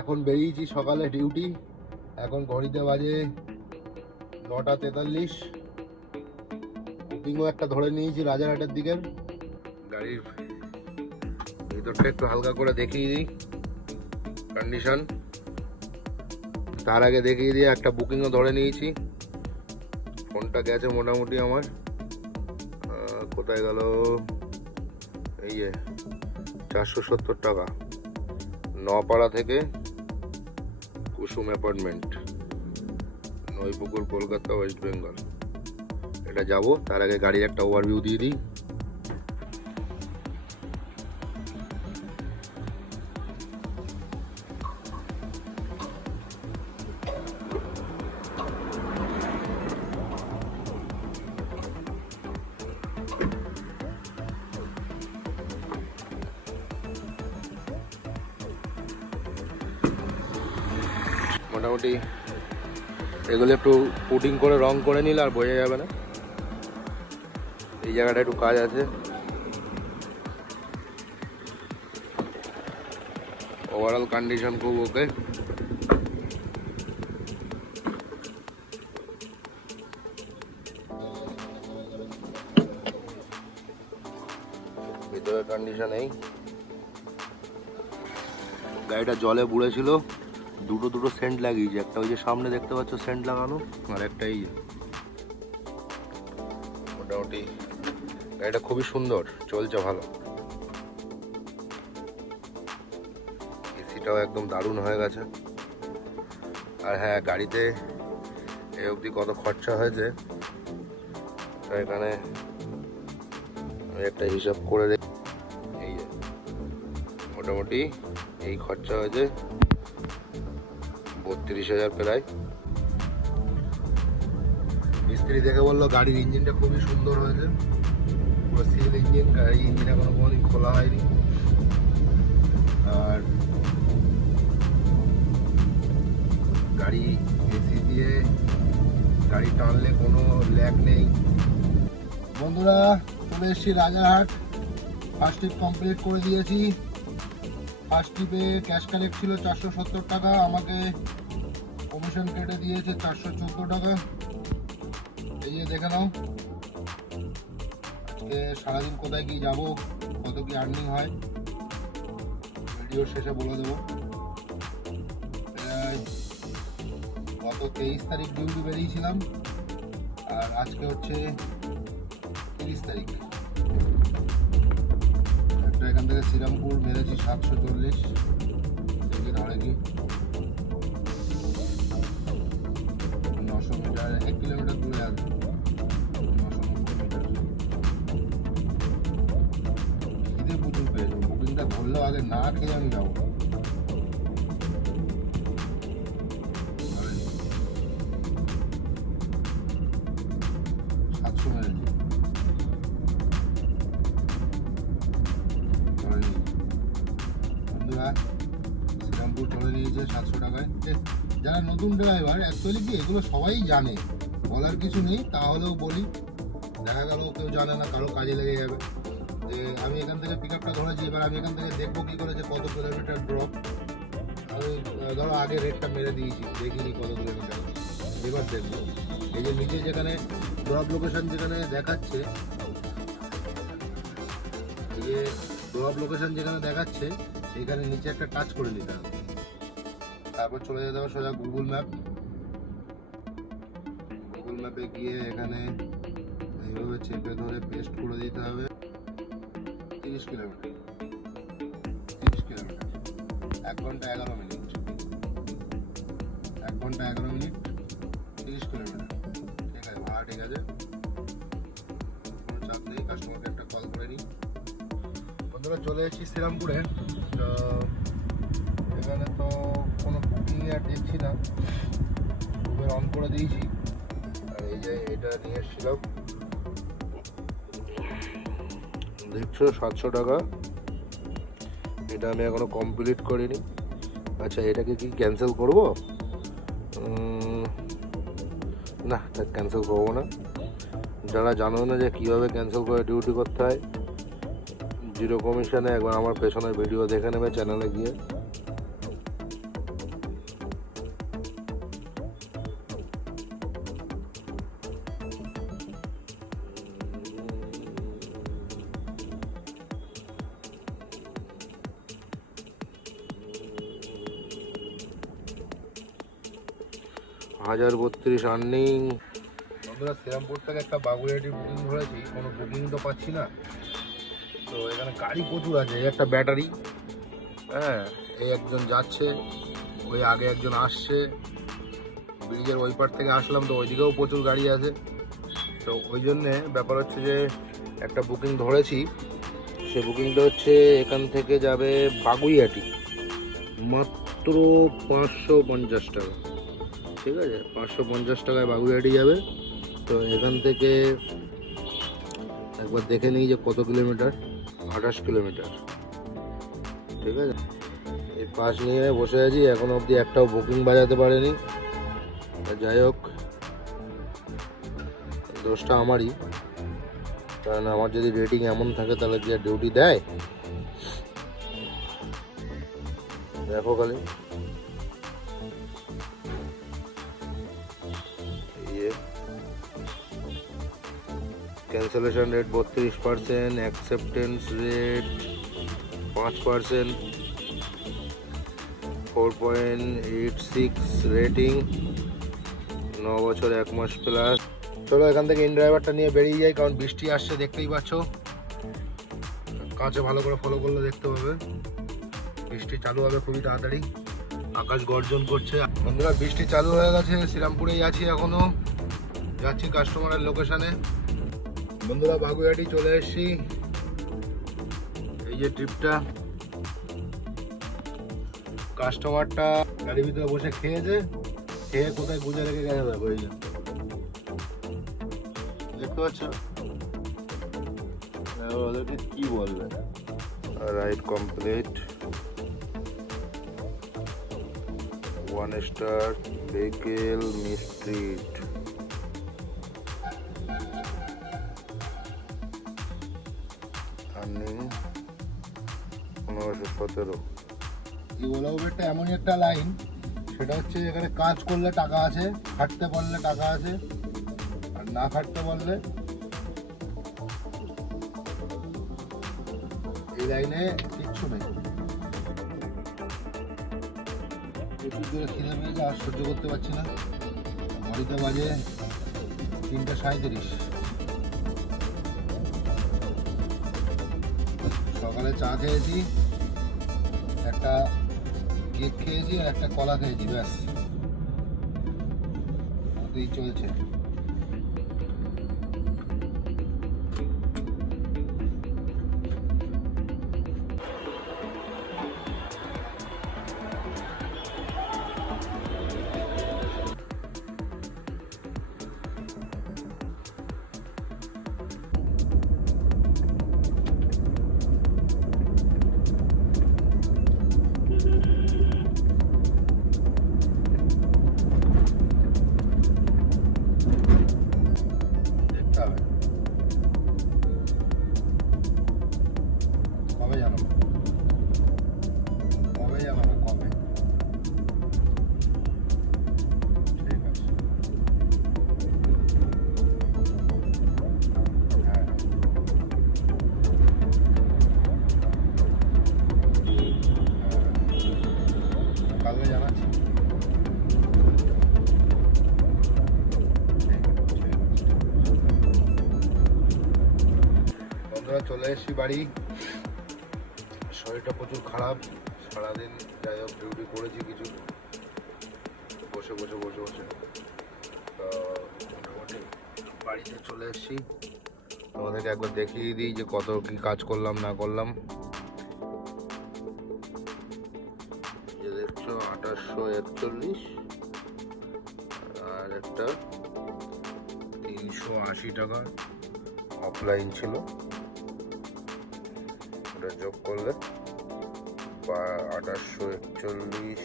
এখন বেরিয়েছি সকালে ডিউটি। এখন ঘড়িতে বাজে 9:43। বুকিংও একটা ধরে নিয়েছি রাজারহাটের দিকের। গাড়ির ভিতরটা একটু হালকা করে দেখিয়ে দিই কন্ডিশন। তার আগে দেখিয়ে দিয়ে একটা বুকিংও ধরে নিয়েছি। ফোনটা গেছে মোটামুটি আমার, কোথায় গেল, এই যে 470 টাকা, নপাড়া থেকে কুসুম অ্যাপার্টমেন্ট, নইপুকুর, কলকাতা, ওয়েস্ট বেঙ্গল। এটা যাব, তার আগে গাড়ির একটা ওভারভিউ দিয়ে দিই। মোটামুটি এগুলো একটু পুটিং করে রং করে নিলে আর বোঝা যাবে না। এই জায়গাটা একটু কাজ আছে। ওভারঅল কন্ডিশন খুব ওকে। ভিতরের কন্ডিশন এই। গাড়িটা জলে বুড়েছিল, দুটো সেন্ট লাগিয়েছে। একটা ওই যে সামনে দেখতে পাচ্ছ সেন্ট লাগানো, আর একটা এই। মোটামুটি গাড়িটা খুবই সুন্দর, চলছে ভালো। এসিটাও একদম দারুণ হয়ে গেছে। আর হ্যাঁ, গাড়িতে এই অবধি কত খরচা হয়েছে এখানে আমি একটা হিসাব করে রেখে, এই যে মোটামুটি এই খরচা হয়েছে 32,000 প্রায়। মিস্ত্রি দেখে বললো গাড়ির ইঞ্জিনটা খুবই সুন্দর হয়েছে, পুরো সিল ইঞ্জিন। গাড়ি ইঞ্জিন এখনো কোনোদিন খোলা হয়নি। আর গাড়ি এসি দিয়ে গাড়ি টানলে কোনো ল্যাগ নেই। বন্ধুরা, চলে এসেছি রাজারহাট। ফার্স্ট ট্রিপ কমপ্লিট করে দিয়েছি। ফার্স্ট ট্রিপে ক্যাশ কালেক্ট ছিল 470 টাকা, আমাকে কমিশন কেটে দিয়েছে 414 টাকা। এই যে দেখে নাও, আজকে সারাদিন কোথায় কি যাবো, কত কি আর্নিং হয় ভিডিওর শেষে বলে দেবো। গত 23 তারিখ ডিউটি বেরিয়েছিলাম, আর আজকে হচ্ছে 30 তারিখ। একটা এখান থেকে শ্রীরামপুর মেরেছি 740, দেখি ধরে কি 900 মিটার, 1 কিলোমিটার দূরে আছে, 990 মিটার। খিদে প্রচুর পেয়েছে, বুকিংটা ধরলেও আগে না খেয়ে আমি যাবো। 700 মেরেছি। বন্ধুরা, শ্রীরামপুর চলে নিয়েছে 700 টাকায়। যারা নতুন ড্রাইভার, অ্যাকচুয়ালি কি এগুলো সবাই জানে, বলার কিছু নেই, তাহলেও বলি। দেখা গেল কেউ জানে না, কারো কাজে লেগে যাবে। যে আমি এখান থেকে পিক আপটা ধরেছি, এবার আমি এখান থেকে দেখবো কী করে যে কত কিলোমিটার ড্রপ। আমি ধরো আগে রেটটা মেরে দিয়েছি, দেখিনি কত কিলোমিটার, এবার দেখবো। এই যে নিচে যেখানে ড্রপ লোকেশন যেখানে দেখাচ্ছে, এই যে ড্রপ লোকেশন যেখানে দেখাচ্ছে, এখানে নিচে একটা টাচ করে নিতে হবে। তারপর চলে যেতে হবে সোজা গুগল ম্যাপ। গুগল ম্যাপে গিয়ে এখানে এইভাবে চেপে ধরে পেস্ট করে দিতে হবে 30 কিলোমিটার। 30 কিলোমিটার, 1 ঘন্টা 11 মিনিট। 1 ঘন্টা 11 মিনিট, 30 কিলোমিটার। ঠিক আছে, ভাড়া ঠিক আছে, কোনো চাপ নেই। কাস্টমারকে একটা কল করে নিই। বন্ধুরা, চলে এসেছি শ্রীরামপুরে। তো এখানে তো কোনো বুকিং আর দেখছি না, উবের অন করে দিয়েছি। আর এই যে এটা নিয়ে এসেছিলাম, দেখছো 700 টাকা। এটা আমি এখনো কমপ্লিট করিনি। আচ্ছা, এটাকে কি ক্যান্সেল করব? না, ক্যান্সেল করবো না। যারা জানো না যে কীভাবে ক্যান্সেল করে ডিউটি করতে হয়, 0 কমিশনে একবার আমার পেছনের ভিডিও দেখে নেবে চ্যানেলে গিয়ে। 1032 আর্নিং। বন্ধুরা শ্রীরামপুর থেকে একটা বাগুইহাটি বুকিং ধরেছি, কোনো বুকিং তো পাচ্ছি না। তো এখানে গাড়ি প্রচুর আছে, এই একটা ব্যাটারি, হ্যাঁ এই একজন যাচ্ছে, ওই আগে একজন আসছে, ব্রিজের ওই পার থেকে আসলাম তো ওইদিকেও প্রচুর গাড়ি আছে। তো ওই জন্যে ব্যাপার হচ্ছে যে একটা বুকিং ধরেছি, সে বুকিংটা হচ্ছে এখান থেকে যাবে বাগুইহাটি, মাত্র 550 টাকা, ঠিক আছে 550 টাকায় বাগুইহাটি যাবে। তো এখান থেকে একবার দেখে নিই যে কত কিলোমিটার, 28 কিলোমিটার, ঠিক আছে। এই পাস নিয়ে বসে আছি, এখনো অবধি একটাও বুকিং বাজাতে পারেনি। যাই হোক দোষটা আমারই, কারণ আমার যদি রেটিং এমন থাকে তাহলে কি আর ডিউটি দেয়? দেখো খালি cancellation rate 32%, acceptance rate 5%, 4.86 rating, 9 বছর 1 মাস প্লাস। চলো এখান থেকে ইন ড্রাইভারটা নিয়ে বেরিয়ে যাই, কারণ বৃষ্টি আসছে দেখতেই পাচ্ছ, কাছে ভালো করে ফলো করলে দেখতে পাবে বৃষ্টি চালু হবে খুবই তাড়াতাড়ি, আকাশ গর্জন করছে। বন্ধুরা বৃষ্টি চালু হয়ে গেছে, শ্রীরামপুরেই আছি এখনো, যাচ্ছি কাস্টমারের লোকেশনে। বন্ধুরা বাগুইহাটি চলে এসেছি, এই যে ট্রিপটা, কাস্টমারটা গাড়ির ভিতরে বসে খেয়েছে, খেয়ে কোথায় গুজে রেখে গেছে দেখো, এই যে দেখতে পাচ্ছ, ওদেরকে কি বলবে। Ride complete, 1 star, vehicle mistreat. Earning 1517। এই ওলা উবেরটা এমনই একটা লাইন, সেটা হচ্ছে এখানে কাজ করলে টাকা আছে, খাটতে পারলে টাকা আছে, আর না খাটতে পারলে এই লাইনে কিচ্ছু নেই। প্রচুর দূরে খিদে পেয়েছে, আর সহ্য করতে পারছি না। ঘড়িতে বাজে 3:37। সকালে চা খেয়েছি, একটা কেক খেয়েছি আর একটা কলা খেয়েছি, ব্যাস ওতেই চলছে। কবে জানো, কবে জানাবো, কবে? ঠিক আছে, হ্যাঁ কালকে জানাচ্ছি। বন্ধুরা চলে এসেছি বাড়ি, শরীরটা প্রচুর খারাপ, সারাদিন যাই হোক ডিউটি করেছি কিছু, বসে বসে বসে বসে, তো মোটামুটি বাড়িতে চলে এসেছি। তোমাদেরকে একবার দেখিয়ে দিই যে কত কি কাজ করলাম না করলাম। যে দেখছো 2841, আর একটা 380 টাকা অফলাইন ছিল, ওটা যোগ করলে 2841